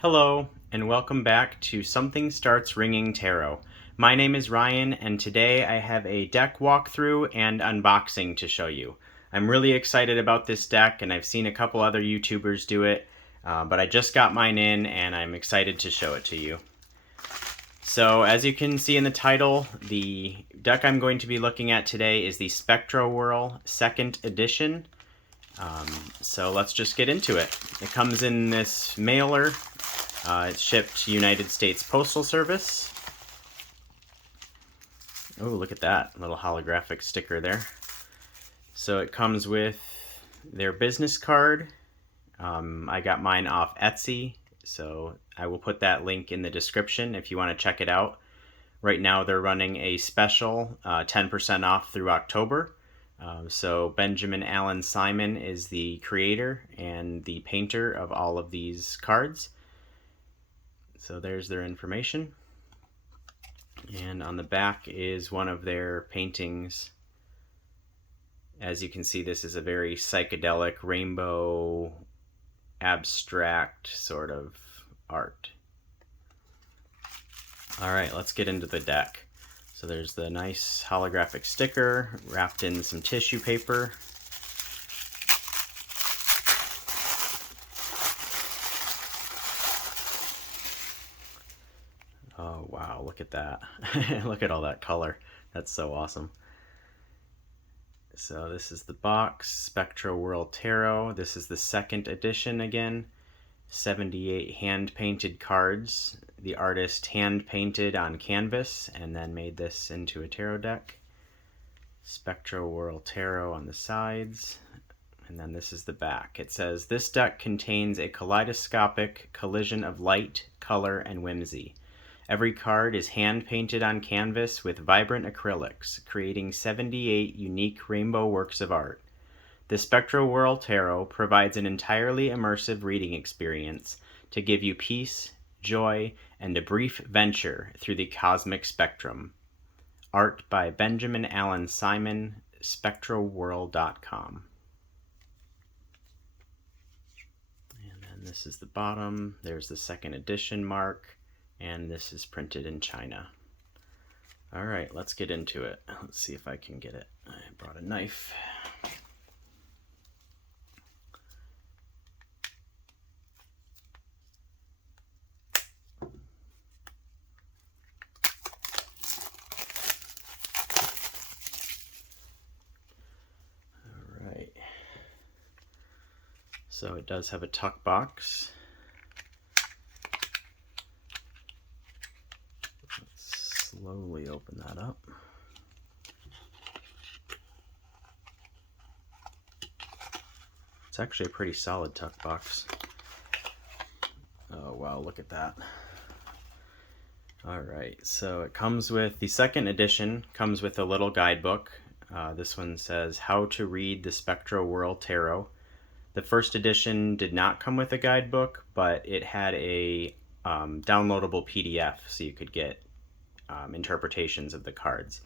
Hello, and welcome back to Something Starts Ringing Tarot. My name is Ryan, and today I have a deck walkthrough and unboxing to show you. I'm really excited about this deck, and I've seen a couple other YouTubers do it, but I just got mine in, and I'm excited to show it to you. So, as you can see in the title, the deck I'm going to be looking at today is the Spectrowhirl 2nd Edition. So let's just get into it. It comes in this mailer. It's shipped United States Postal Service. Oh, look at that little holographic sticker there. So it comes with their business card. I got mine off Etsy, so I will put that link in the description if you want to check it out. Right now they're running a special 10% off through October. So Benjamin Allan Simon is the creator and the painter of all of these cards. So there's their information. And on the back is one of their paintings. As you can see, this is a very psychedelic, rainbow, abstract sort of art. All right, let's get into the deck. So there's the nice holographic sticker wrapped in some tissue paper. Oh wow, look at that. Look at all that color. That's so awesome. So this is the box, Spectrowhirl Tarot. This is the 2nd edition again. 78 hand-painted cards. The artist hand-painted on canvas and then made this into a tarot deck. Spectrowhirl Tarot on the sides. And then this is the back. It says, "This deck contains a kaleidoscopic collision of light, color, and whimsy. Every card is hand-painted on canvas with vibrant acrylics, creating 78 unique rainbow works of art. The Spectrowhirl Tarot provides an entirely immersive reading experience to give you peace, joy, and a brief venture through the cosmic spectrum. Art by Benjamin Allan Simon, Spectrowhirl.com." And then this is the bottom. There's the 2nd edition mark, and this is printed in China. All right, let's get into it. Let's see if I can get it. I brought a knife. So it does have a tuck box. Let's slowly open that up. It's actually a pretty solid tuck box. Oh wow, look at that. All right, so it comes with, the 2nd edition comes with a little guidebook. This one says, "How to Read the Spectrowhirl Tarot." The 1st edition did not come with a guidebook, but it had a downloadable PDF, so you could get interpretations of the cards.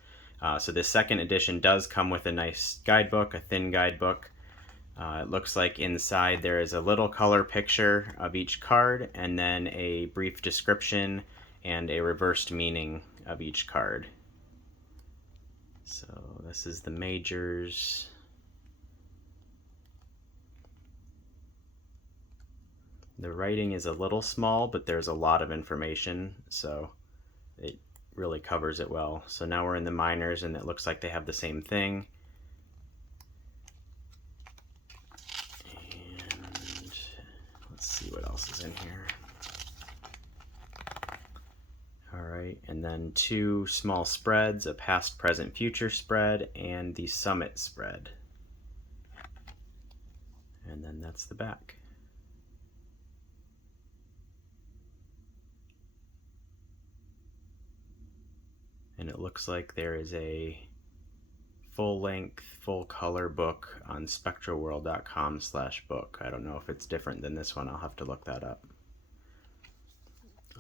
So the 2nd edition does come with a nice guidebook, a thin guidebook. It looks like inside there is a little color picture of each card, and then a brief description and a reversed meaning of each card. So this is the majors. The writing is a little small, but there's a lot of information, so it really covers it well. So now we're in the minors, and it looks like they have the same thing. And let's see what else is in here. All right, and then 2 small spreads, a past, present, future spread, and the summit spread. And then that's the back. And it looks like there is a full-length, full-color book on spectrowhirl.com/book. I don't know if it's different than this one. I'll have to look that up.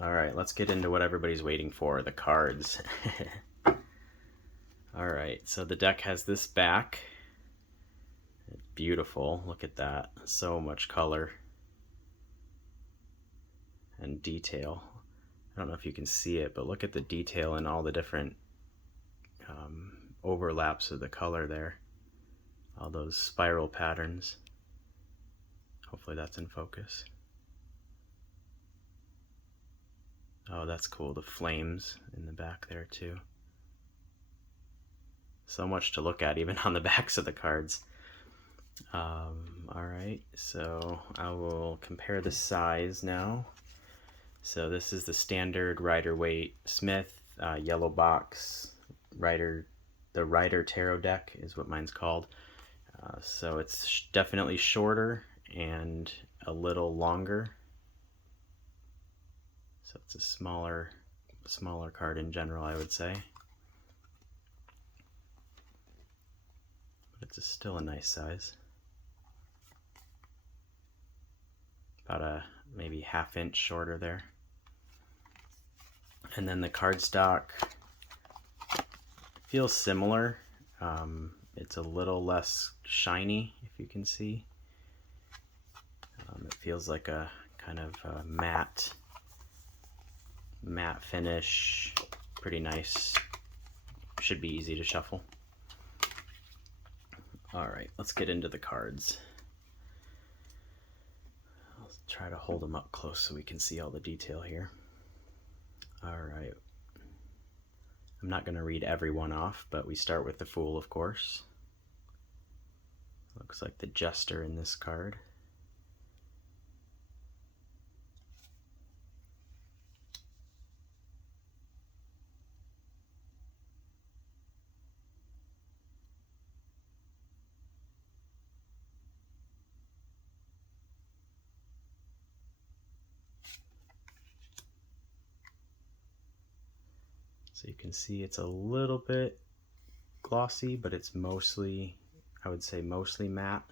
All right, let's get into what everybody's waiting for, the cards. All right, so the deck has this back. It's beautiful. Look at that. So much color. and detail. I don't know if you can see it, but look at the detail in all the different overlaps of the color there. All those spiral patterns. Hopefully that's in focus. Oh, that's cool. The flames in the back there too. So much to look at even on the backs of the cards. Alright, so I will compare the size now. So this is the standard Rider-Waite Smith yellow box the Rider Tarot deck is what mine's called. So it's definitely shorter and a little longer. So it's a smaller card in general, I would say. But it's still a nice size. About a maybe ½ inch shorter there. And then the cardstock feels similar. It's a little less shiny, if you can see. It feels like a kind of a matte finish. Pretty nice. Should be easy to shuffle. Alright, let's get into the cards. I'll try to hold them up close so we can see all the detail here. Alright. I'm not going to read every one off, but we start with the Fool, of course. Looks like the Jester in this card. So you can see it's a little bit glossy, but it's mostly, I would say mostly matte.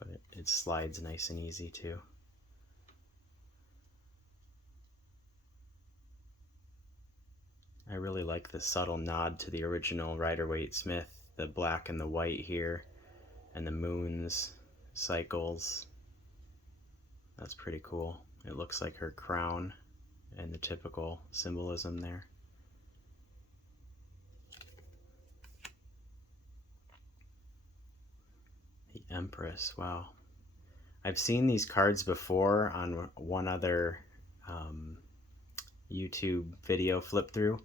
But it slides nice and easy too. I really like the subtle nod to the original Rider-Waite Smith, the black and the white here, and the moon's cycles. That's pretty cool. It looks like her crown and the typical symbolism there. The Empress, wow. I've seen these cards before on one other YouTube video flip through,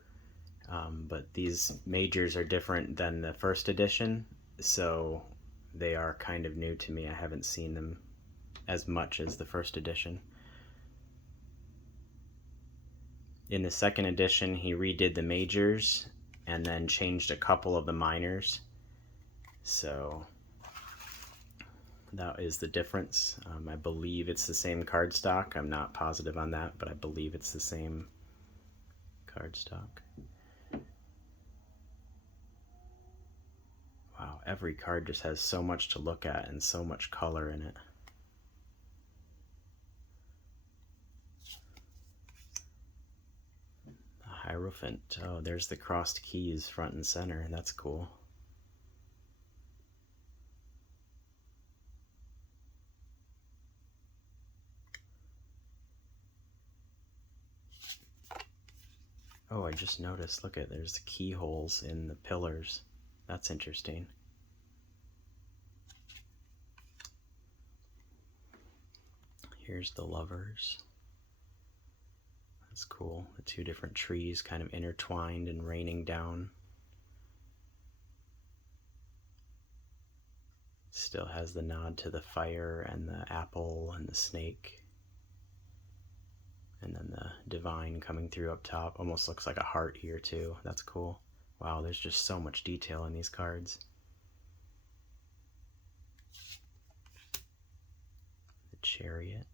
but these majors are different than the first edition, so they are kind of new to me. I haven't seen them as much as the first edition. In the second edition, he redid the majors and then changed a couple of the minors. So that is the difference. I believe it's the same cardstock. I'm not positive on that, but I believe it's the same cardstock. Wow, every card just has so much to look at and so much color in it. Hierophant. Oh, there's the crossed keys front and center. That's cool. Oh, I just noticed. Look at, there's the keyholes in the pillars. That's interesting. Here's the Lovers. That's cool. The two different trees kind of intertwined and raining down. Still has the nod to the fire and the apple and the snake. And then the divine coming through up top. Almost looks like a heart here too. That's cool. Wow, there's just so much detail in these cards. The Chariot.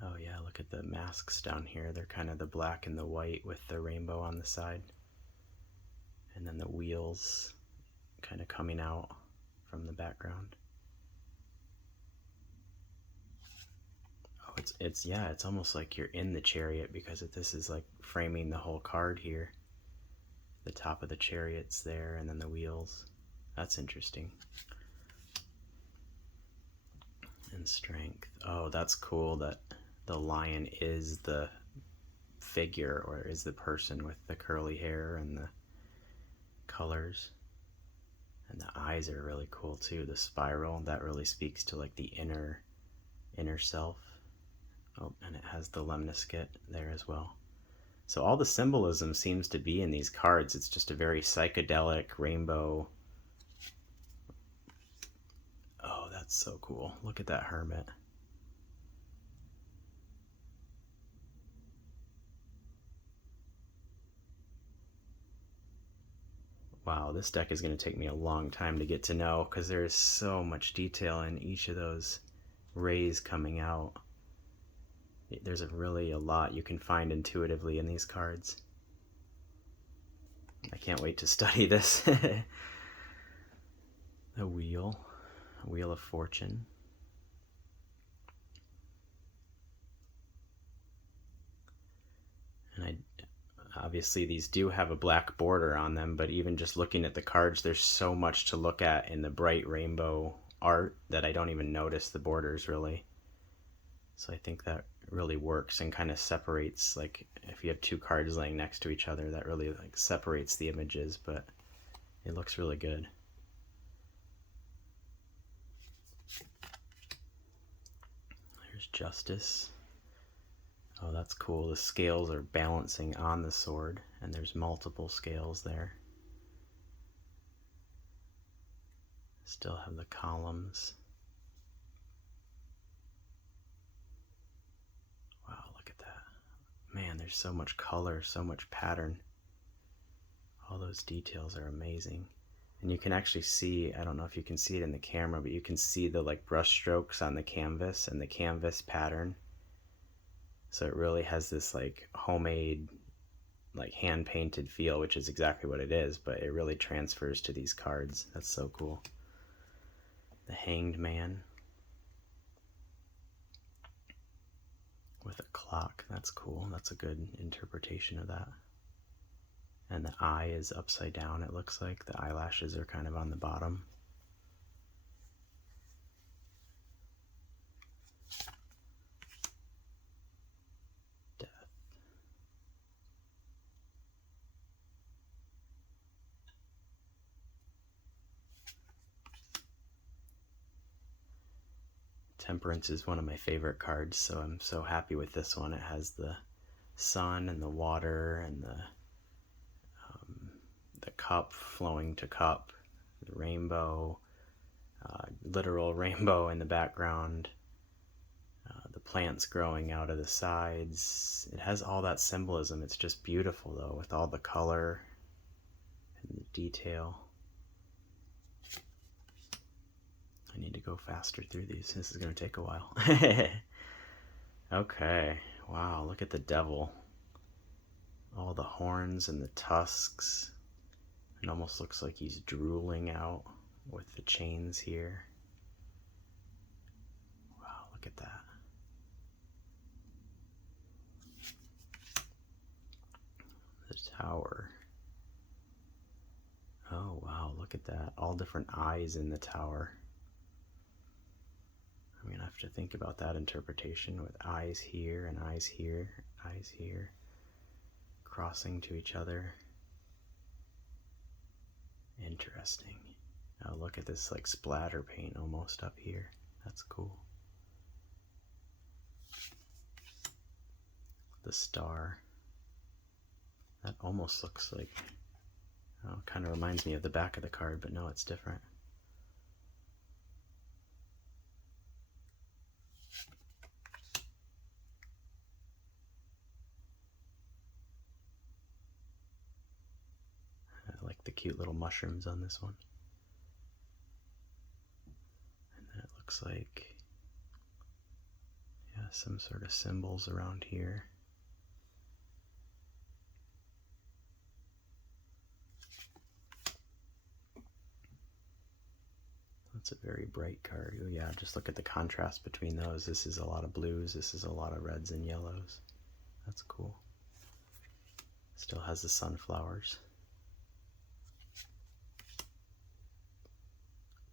Oh yeah, look at the masks down here. They're kind of the black and the white with the rainbow on the side. And then the wheels kind of coming out from the background. Oh, it's almost like you're in the chariot because this is like framing the whole card here. The top of the chariot's there and then the wheels. That's interesting. and strength. Oh, that's cool that the lion is the figure, or is the person with the curly hair and the colors. And the eyes are really cool too. The spiral, that really speaks to like the inner self. Oh, and it has the lemniscate there as well. So all the symbolism seems to be in these cards. It's just a very psychedelic rainbow. Oh, that's so cool. Look at that hermit. Wow, this deck is going to take me a long time to get to know because there is so much detail in each of those rays coming out. There's really a lot you can find intuitively in these cards. I can't wait to study this. The wheel, Wheel of Fortune. And obviously these do have a black border on them, but even just looking at the cards, there's so much to look at in the bright rainbow art that I don't even notice the borders really. So I think that really works and kind of separates, like if you have two cards laying next to each other, that really like separates the images, but it looks really good. There's Justice. Oh, that's cool. The scales are balancing on the sword, and there's multiple scales there. Still have the columns. Wow, look at that. Man, there's so much color, so much pattern. All those details are amazing. And you can actually see, I don't know if you can see it in the camera, but you can see the like brush strokes on the canvas and the canvas pattern. So it really has this like homemade, like hand painted feel, which is exactly what it is, but it really transfers to these cards. That's so cool. The Hanged Man with a clock. That's cool. That's a good interpretation of that. And the eye is upside down, it looks like. The eyelashes are kind of on the bottom. Death. Temperance is one of my favorite cards, so I'm so happy with this one. It has the sun and the water and the cup flowing to cup, the rainbow, literal rainbow in the background, the plants growing out of the sides. It has all that symbolism. It's just beautiful though, with all the color and the detail. I need to go faster through these. This is going to take a while. Okay, wow, look at the devil. All the horns and the tusks. It almost looks like he's drooling out with the chains here. Wow, look at that. The tower. Oh, wow, look at that. All different eyes in the tower. I'm going to have to think about that interpretation with eyes here and eyes here, eyes here, crossing to each other. Interesting. Oh, look at this like splatter paint almost up here. That's cool. The star. That almost looks like, oh, kind of reminds me of the back of the card, but no, it's different. I like the cute little mushrooms on this one. And then it looks like, yeah, some sort of symbols around here. That's a very bright card. Oh yeah, just look at the contrast between those. This is a lot of blues, this is a lot of reds and yellows. That's cool. Still has the sunflowers.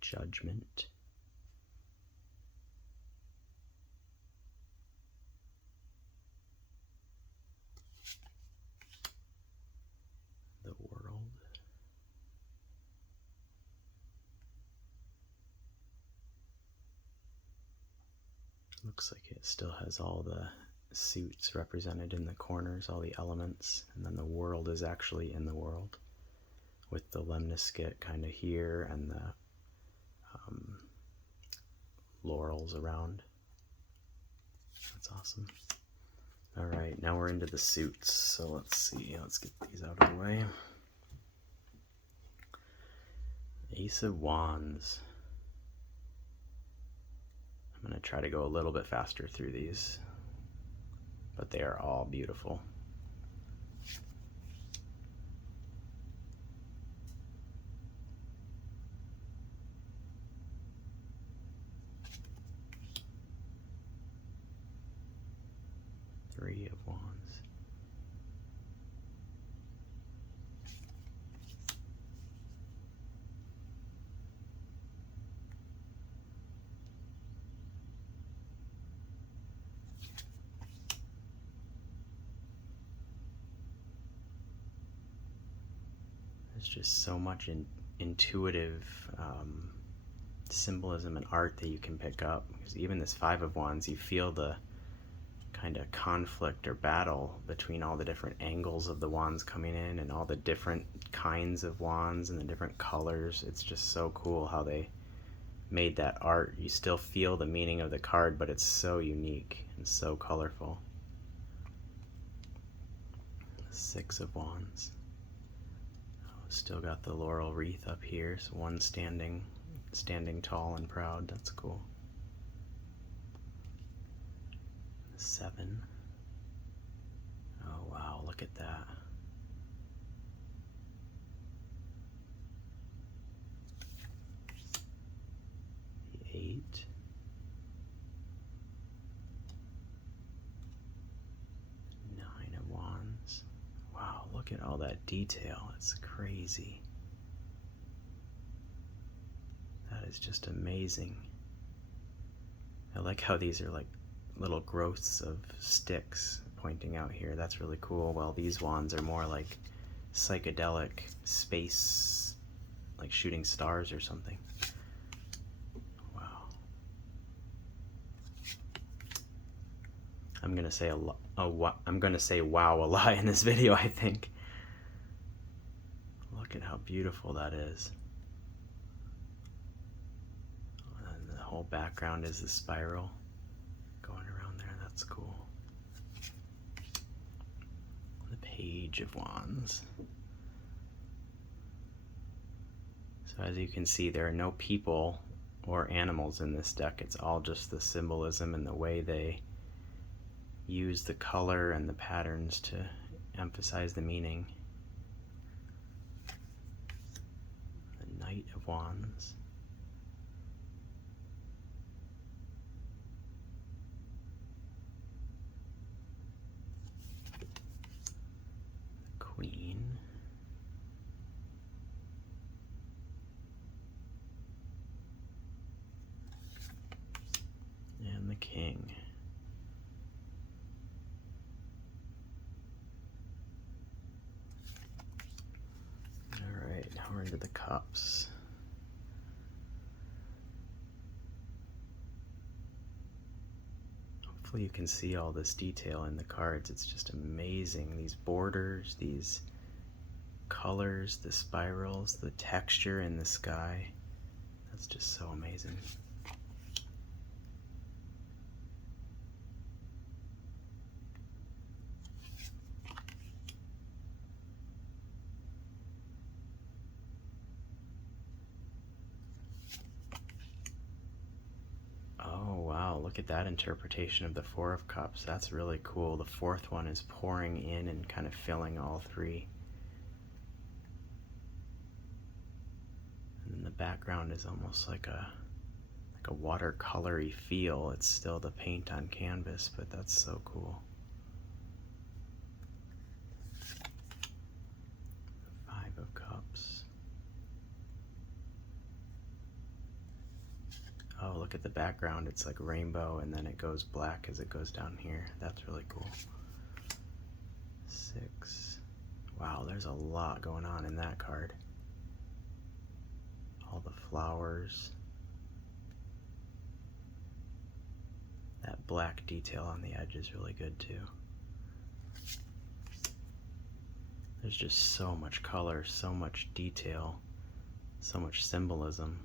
Judgment. Looks like it still has all the suits represented in the corners, all the elements, and then the world is actually in the world, with the lemniscate kind of here and the laurels around. That's awesome. All right, now we're into the suits, so let's see. Let's get these out of the way. Ace of Wands. I'm going to try to go a little bit faster through these, but they are all beautiful. Three of Wands. There's just so much intuitive symbolism and art that you can pick up, because even this Five of Wands, you feel the kind of conflict or battle between all the different angles of the wands coming in and all the different kinds of wands and the different colors. It's just so cool how they made that art. You still feel the meaning of the card, but it's so unique and so colorful. The Six of Wands. Still got the laurel wreath up here, so one standing tall and proud. That's cool. The Seven. Oh wow, look at that. The Eight. Nine of Wands. Wow, look at all that detail. It's crazy. That is just amazing. I like how these are like little growths of sticks pointing out here. That's really cool. Well, these wands are more like psychedelic space, like shooting stars or something. Wow. I'm gonna say wow a lot in this video, I think. Look at how beautiful that is. And the whole background is the spiral going around there. That's cool. The Page of Wands. So as you can see, there are no people or animals in this deck. It's all just the symbolism and the way they use the color and the patterns to emphasize the meaning. The Knight of Wands. The Queen. And the King. Alright, now we're into the Cups. Hopefully you can see all this detail in the cards. It's just amazing. These borders, these colors, the spirals, the texture in the sky. That's just so amazing. Oh wow, look at that interpretation of the Four of Cups. That's really cool. The fourth one is pouring in and kind of filling all three. And then the background is almost like a watercolory feel. It's still the paint on canvas, but that's so cool. Five of Cups. Oh, look at the background. It's like rainbow and then it goes black as it goes down here. That's really cool. Six. Wow, there's a lot going on in that card. All the flowers. That black detail on the edge is really good too. There's just so much color, so much detail, so much symbolism.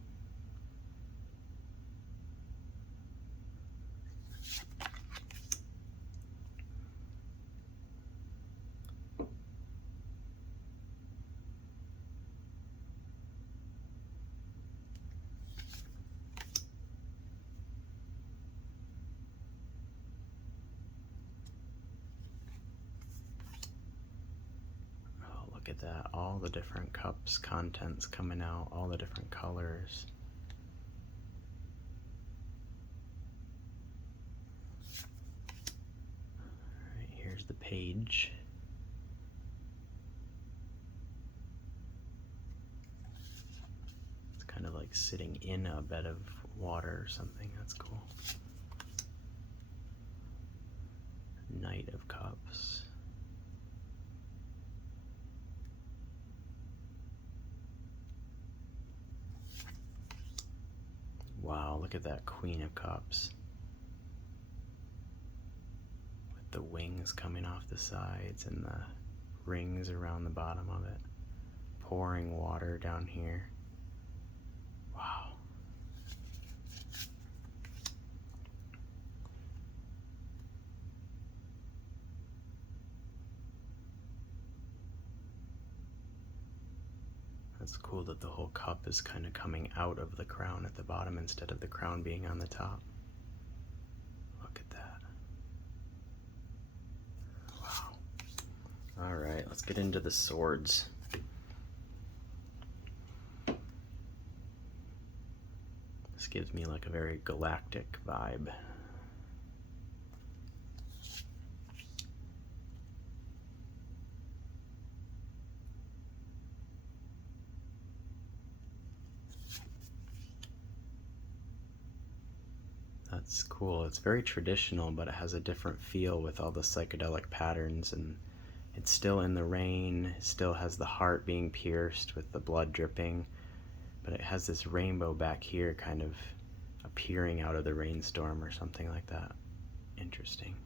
Look at that, all the different cups, contents coming out, all the different colors. Alright, here's the page. It's kind of like sitting in a bed of water or something, that's cool. Knight of Cups. Wow, look at that Queen of Cups. With the wings coming off the sides and the rings around the bottom of it. Pouring water down here. Wow. That's cool that the whole cup is kind of coming out of the crown at the bottom instead of the crown being on the top. Look at that. Wow. Alright, let's get into the swords. This gives me like a very galactic vibe. That's cool. It's very traditional, but it has a different feel with all the psychedelic patterns, and it's still in the rain. It still has the heart being pierced with the blood dripping, but it has this rainbow back here kind of appearing out of the rainstorm or something like that. Interesting.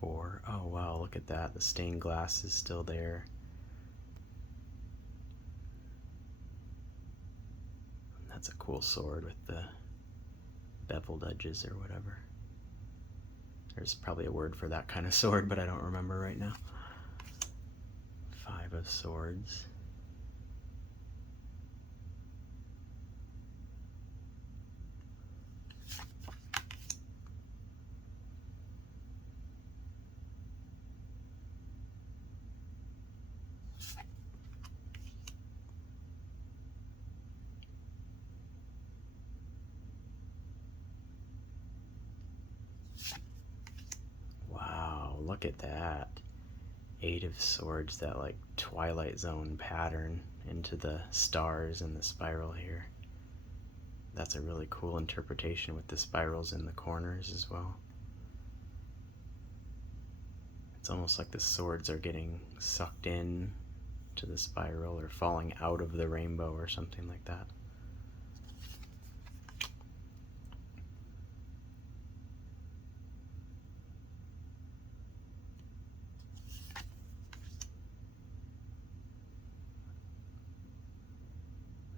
4. Oh wow, look at that. The stained glass is still there. That's a cool sword with the beveled edges or whatever. There's probably a word for that kind of sword, but I don't remember right now. 5 of Swords. Wow, look at that. 8 of Swords, that like Twilight Zone pattern into the stars and the spiral here. That's a really cool interpretation with the spirals in the corners as well. It's almost like the swords are getting sucked in to the spiral or falling out of the rainbow or something like that.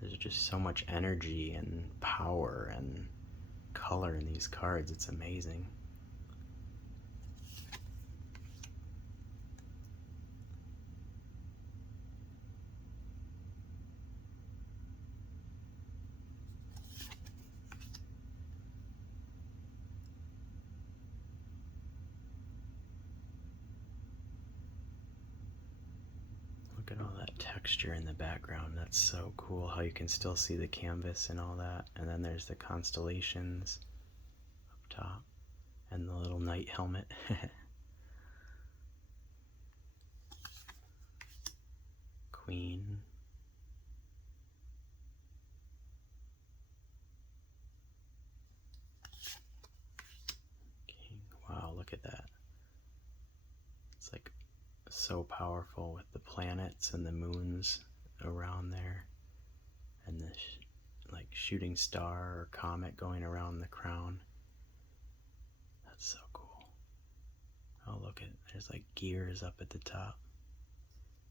There's just so much energy and power and color in these cards. It's amazing. Look at all that texture in the background. That's so cool how you can still see the canvas and all that. And then there's the constellations up top and the little knight helmet. Queen. King. Wow, look at that. It's like so powerful with the planets and the moons around there, and the like shooting star or comet going around the crown. That's so cool. Oh, look, there's like gears up at the top.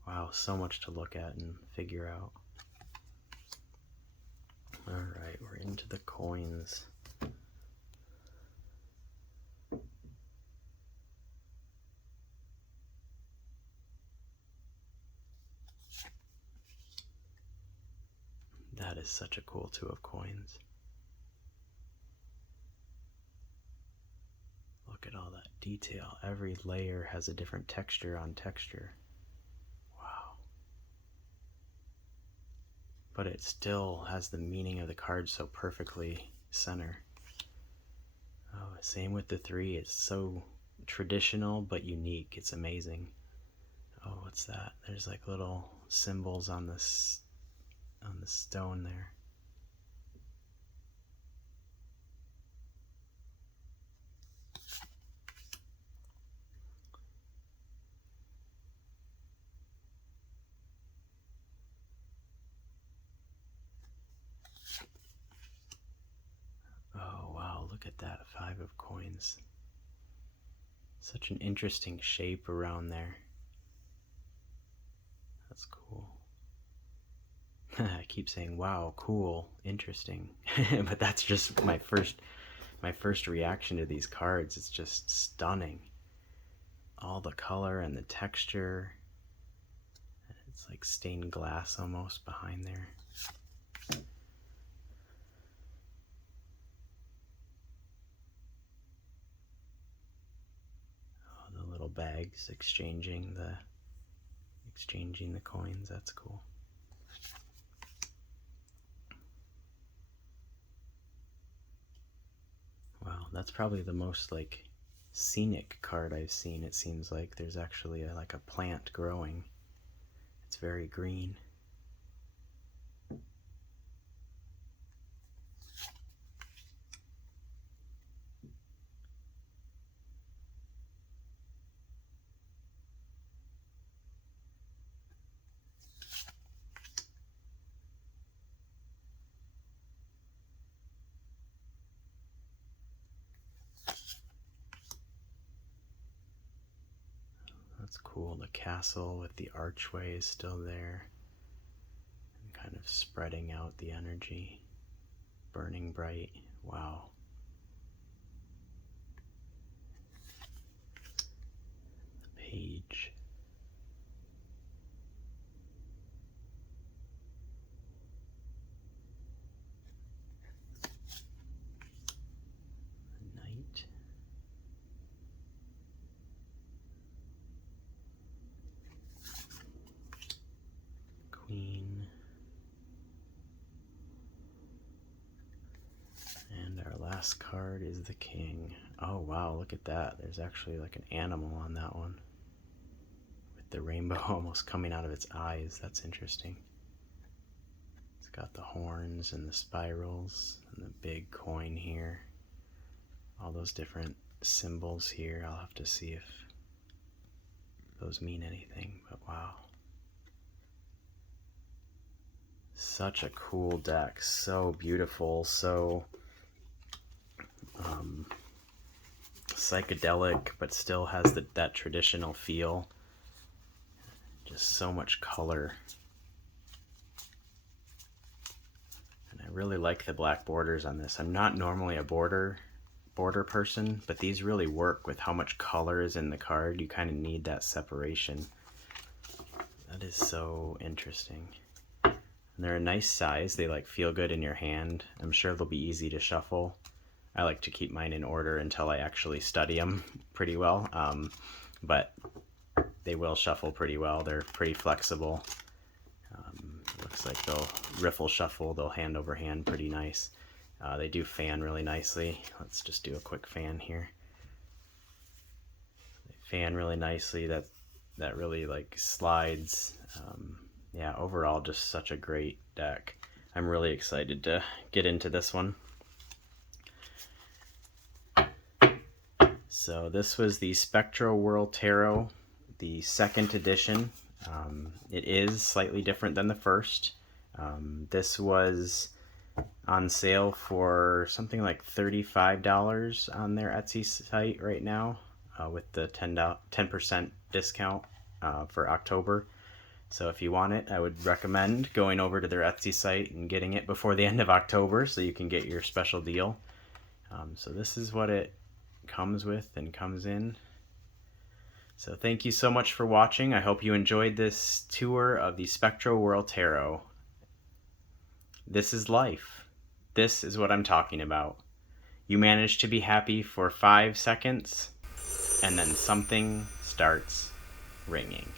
Wow, so much to look at and figure out. Alright, we're into the coins. That is such a cool two of coins. Look at all that detail. Every layer has a different texture on texture. Wow. But it still has the meaning of the card so perfectly center. Oh, same with the three. It's so traditional but unique. It's amazing. Oh, what's that? There's like little symbols on the stone there. Oh wow, look at that, 5 of coins. Such an interesting shape around there. That's cool. I keep saying wow, cool, interesting. But that's just my first reaction to these cards. It's just stunning. All the color and the texture. It's like stained glass almost behind there. Oh, the little bags exchanging the coins. That's cool. Wow, that's probably the most like scenic card I've seen. It seems like there's actually like a plant growing. It's very green. That's cool. The castle with the archway is still there. And kind of spreading out the energy. Burning bright. Wow. The page. The knight. Queen. And our last card is the king. Oh wow, look at that. There's actually like an animal on that one. With the rainbow almost coming out of its eyes. That's interesting. It's got the horns and the spirals and the big coin here. All those different symbols here. I'll have to see if those mean anything, but wow. Such a cool deck. So beautiful, so psychedelic, but still has that traditional feel. Just so much color. And I really like the black borders on this. I'm not normally a border person, but these really work with how much color is in the card. You kind of need that separation. That is so interesting. And they're a nice size. They like feel good in your hand. I'm sure they'll be easy to shuffle. I like to keep mine in order until I actually study them pretty well. But they will shuffle pretty well. They're pretty flexible. Looks like they'll riffle shuffle. They'll hand over hand pretty nice. They do fan really nicely. Let's just do a quick fan here. They fan really nicely. That really like slides. Yeah, overall just such a great deck. I'm really excited to get into this one. So this was the Spectrowhirl Tarot, the 2nd edition. It is slightly different than the first. This was on sale for something like $35 on their Etsy site right now, with the 10% discount for October. So if you want it, I would recommend going over to their Etsy site and getting it before the end of October so you can get your special deal. So this is what it comes with and comes in. So thank you so much for watching. I hope you enjoyed this tour of the Spectrowhirl Tarot. This is life. This is what I'm talking about. You manage to be happy for 5 seconds, and then something starts ringing.